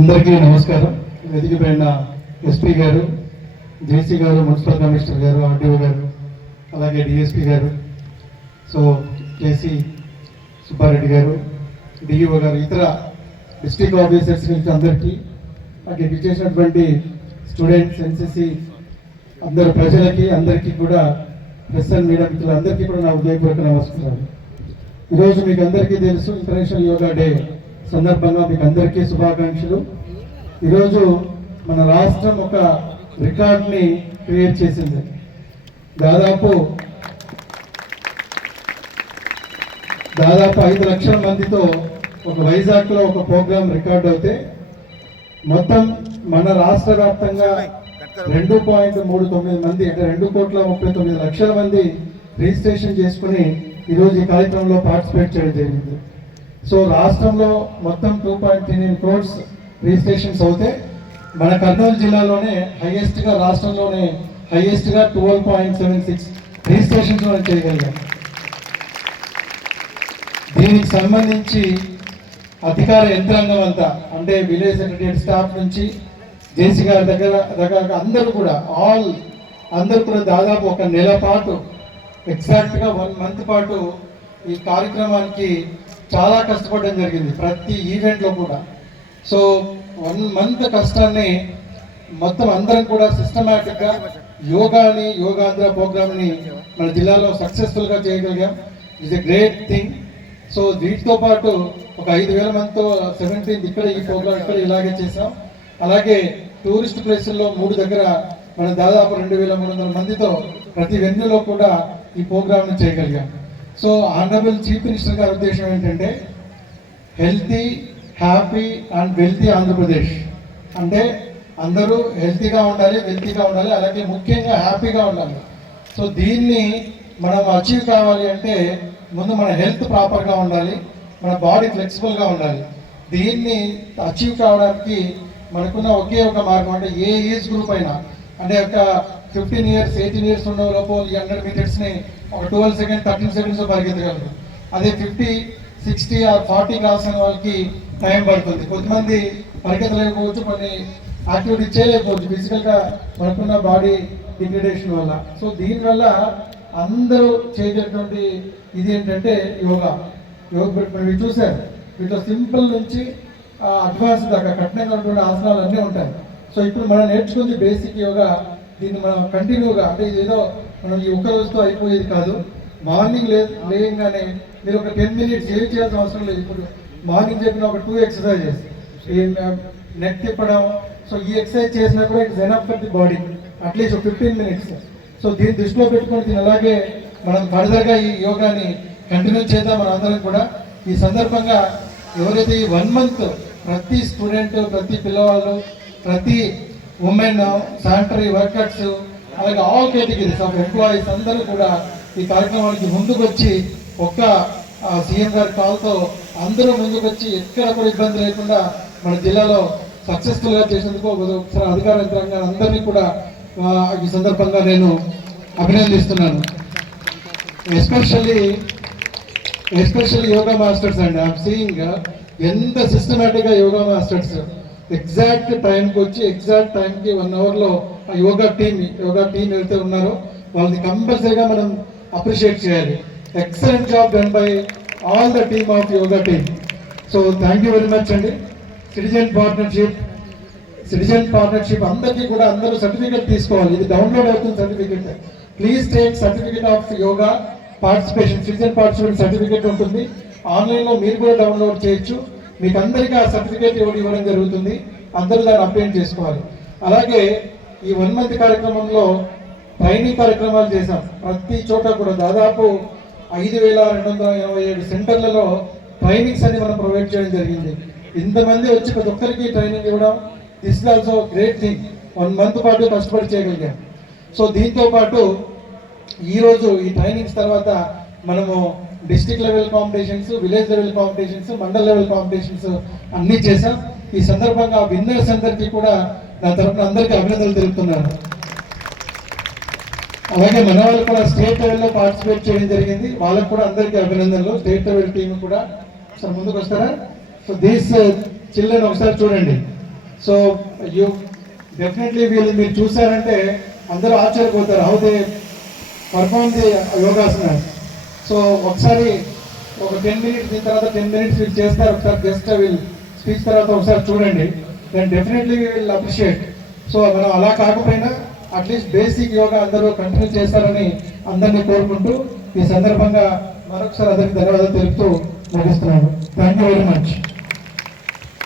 అందరికీ నమస్కారం. వేదిక పైన ఎస్పీ గారు, జేసీ గారు, మున్సిపల్ కమిషనర్ గారు, ఆర్డీఓ గారు, అలాగే డిఎస్పీ గారు, సో కేసీ సుబ్బారెడ్డి గారు, డిఈఓ గారు, ఇతర డిస్ట్రిక్ట్ ఆఫీసర్స్ నుంచి అందరికీ, అలాగే విచ్చేసినటువంటి స్టూడెంట్స్, ఎన్సీసీ అందరు ప్రజలకి అందరికీ కూడా, ప్రెస్ అండ్ మీడియా మిత్రులందరికీ కూడా నా ఉదయపూర్వక నమస్కారాలు. ఈరోజు మీకు అందరికీ తెలుసు, ఇంటర్నేషనల్ యోగా డే సందర్భంగా మీకు అందరికీ శుభాకాంక్షలు. ఈరోజు మన రాష్ట్రం ఒక రికార్డ్ని క్రియేట్ చేసింది. దాదాపు 5 లక్షల మందితో ఒక వైజాగ్లో ఒక ప్రోగ్రాం రికార్డ్ అవుతే మొత్తం మన రాష్ట్ర వ్యాప్తంగా 2.39 మంది, అంటే 2,39 లక్షల మంది రిజిస్ట్రేషన్ చేసుకుని ఈరోజు ఈ కార్యక్రమంలో పార్టిసిపేట్ చేయడం జరిగింది. సో రాష్ట్రంలో మొత్తం 2.39 క్రోర్స్ రిజిస్ట్రేషన్స్ అవుతే మన కర్నూలు జిల్లాలోనే హైయెస్ట్గా, రాష్ట్రంలోనే హైయెస్ట్గా 12.76 రిజిస్ట్రేషన్స్ మనం చేయగలిగాం. దీనికి సంబంధించి అధికార యంత్రాంగం అంతా, అంటే విలేజ్ సెక్రటరియట్ స్టాఫ్ నుంచి జేసీ గారి దగ్గర అందరూ కూడా దాదాపు ఒక నెల పాటు, ఎగ్జాక్ట్గా 1 మంత్ పాటు ఈ కార్యక్రమానికి చాలా కష్టపడడం జరిగింది, ప్రతి ఈవెంట్లో కూడా. సో 1 మంత్ కష్టాన్ని మొత్తం అందరం కూడా సిస్టమేటిక్గా యోగాంధ్ర ప్రోగ్రామ్ని మన జిల్లాలో సక్సెస్ఫుల్గా చేయగలిగాం. It's a great thing. So వీటితో పాటు ఒక 5,000 మందితో 17th ఇక్కడ ఈ ప్రోగ్రామ్ ఇక్కడ ఇలాగే చేసాం. అలాగే టూరిస్ట్ ప్లేసుల్లో 3 దగ్గర మనం దాదాపు 2,300 మందితో ప్రతి వెన్యూలో కూడా ఈ ప్రోగ్రామ్ని చేయగలిగాం. సో ఆనరబుల్ చీఫ్ మినిస్టర్ గారి ఉద్దేశం ఏంటంటే healthy, happy and wealthy Andhra Pradesh, అంటే అందరూ హెల్తీగా ఉండాలి, వెల్తీగా ఉండాలి, అలాగే ముఖ్యంగా హ్యాపీగా ఉండాలి. సో దీన్ని మనం అచీవ్ కావాలి అంటే ముందు మన హెల్త్ ప్రాపర్గా ఉండాలి, మన బాడీ ఫ్లెక్సిబుల్గా ఉండాలి. దీన్ని అచీవ్ కావడానికి మనకున్న ఒకే ఒక మార్గం, అంటే ఏ ఏజ్ గ్రూప్ అయినా, అంటే ఒక 15 years 18 years ఉన్న లోపు ఈ 100 మీటర్స్ని ఒక 12 seconds 13 seconds పరిగెత్తగలరు. అదే 50, 60 or 40 క్రాస్ అయిన వాళ్ళకి టైం పడుతుంది. కొంతమంది పరిగెత్తలేకపోవచ్చు, కొన్ని యాక్టివిటీ చేయలేకపోవచ్చు ఫిజికల్గా మనకున్న బాడీ డిగ్రేడేషన్ వల్ల. సో దీనివల్ల అందరూ చేయగలిగినటువంటి ఇది ఏంటంటే యోగా. మీరు చూసారు, వీటిలో సింపుల్ నుంచి అడ్వాన్స్ దాకా కఠినంగా ఉన్నటువంటి ఆసనాలు అన్నీ ఉంటాయి. సో ఇప్పుడు మనం నేర్చుకుంది బేసిక్ యోగా. దీన్ని మనం కంటిన్యూగా, అంటే ఇదేదో మనం ఈ ఒక్క రోజుతో అయిపోయేది కాదు. మార్నింగ్ లేయంగానే మీరు ఒక 10 minutes ఏం చేయాల్సిన అవసరం లేదు. ఇప్పుడు మార్నింగ్ చెప్పిన ఒక 2 exercises, నెక్ తిప్పడం. సో ఈ ఎక్సర్సైజ్ చేసినా కూడా it's enough for the body, at least 15 minutes. So దీన్ని దృష్టిలో పెట్టుకొని దీని అలాగే మనం ఫర్దర్గా ఈ యోగాని కంటిన్యూ చేద్దాం మనం అందరం కూడా. ఈ సందర్భంగా ఎవరైతే ఈ 1 month ప్రతి స్టూడెంట్, ప్రతి పిల్లవాళ్ళు, ప్రతి ఉమెన్, శానిటరీ వర్కర్స్, అలాగే ఆల్ కేటగిరీస్ ఆఫ్ ఎంప్లాయీస్ అందరూ కూడా ఈ కార్యక్రమానికి ముందుకు వచ్చి, ఒక్క సీఎం గారి కాల్తో అందరూ ముందుకు వచ్చి ఎక్కడ కూడా ఇబ్బంది లేకుండా మన జిల్లాలో సక్సెస్ఫుల్గా చేసేందుకు ఒకసారి అధికార యంత్రాంగాన్ని అందరినీ కూడా ఈ సందర్భంగా నేను అభినందిస్తున్నాను. ఎస్పెషల్లీ యోగా మాస్టర్స్ అండి. ఐఎమ్ సీయింగ్ ఎంత సిస్టమేటిక్గా యోగా మాస్టర్స్ ఎగ్జాక్ట్ టైంకి వచ్చి, ఎగ్జాక్ట్ టైంకి 1 hourలో ఆ యోగా టీం ఎవరైతే ఉన్నారో వాళ్ళని కంపల్సరీగా మనం అప్రిషియేట్ చేయాలి. Excellent job done by all the team of yoga team. So thank you very much అండి. సిటిజన్ పార్ట్నర్షిప్ అందరికీ కూడా అందరూ సర్టిఫికేట్ తీసుకోవాలి. ఇది డౌన్లోడ్ అవుతుంది certificate. Please take certificate of yoga participation, citizen participation certificate ఉంటుంది. ఆన్లైన్లో మీరు కూడా డౌన్లోడ్ చేయొచ్చు. మీకు అందరికీ ఆ సర్టిఫికేట్ ఇవ్వడం జరుగుతుంది. అందరూ దాన్ని అప్డేట్ చేసుకోవాలి. అలాగే ఈ 1 month కార్యక్రమంలో ట్రైనింగ్ కార్యక్రమాలు చేశాం. ప్రతి చోట కూడా దాదాపు 5,287 సెంటర్లలో ట్రైనింగ్స్ అన్ని మనం ప్రొవైడ్ చేయడం జరిగింది. ఇంతమంది వచ్చి ప్రతి ఒక్కరికి ట్రైనింగ్ ఇవ్వడం, this is also great thing. 1 month పాటు కష్టపడి చేయగలిగాం. సో దీంతో పాటు ఈరోజు ఈ ట్రైనింగ్స్ తర్వాత మనము district level competitions, village level competitions, mandal level competitions అన్నీ చేశాం. ఈ సందర్భంగా విన్నర్స్ అందరికీ కూడా నా తరఫున అందరికీ అభినందనలు తెలుపుతున్నాను. అలాగే మన వాళ్ళు కూడా స్టేట్ లెవెల్లో పార్టిసిపేట్ చేయడం జరిగింది. వాళ్ళకు కూడా అందరికీ అభినందనలు. స్టేట్ లెవెల్ టీం కూడా సార్ ముందుకు వస్తారా? సో దీస్ చిల్డ్రన్ ఒకసారి చూడండి, సో యూ డెఫినెట్లీ వీళ్ళు మీరు చూసారంటే అందరూ ఆశ్చర్యపోతారు how they perform the yogasanas. So ఒకసారి ఒక 10 minutes దీని తర్వాత 10 minutes వీళ్ళు చేస్తారు, ఒకసారి జస్ట్ వీళ్ళు స్పీచ్ తర్వాత ఒకసారి చూడండి, then definitely will appreciate. So మనం అలా కాకపోయినా అట్లీస్ట్ బేసిక్ యోగా అందరూ కంటిన్యూ చేస్తారని అందరినీ కోరుకుంటూ ఈ సందర్భంగా మరొకసారి అందరికీ ధన్యవాదాలు తెలుపుతూ ముగిస్తున్నాను. Thank you very much.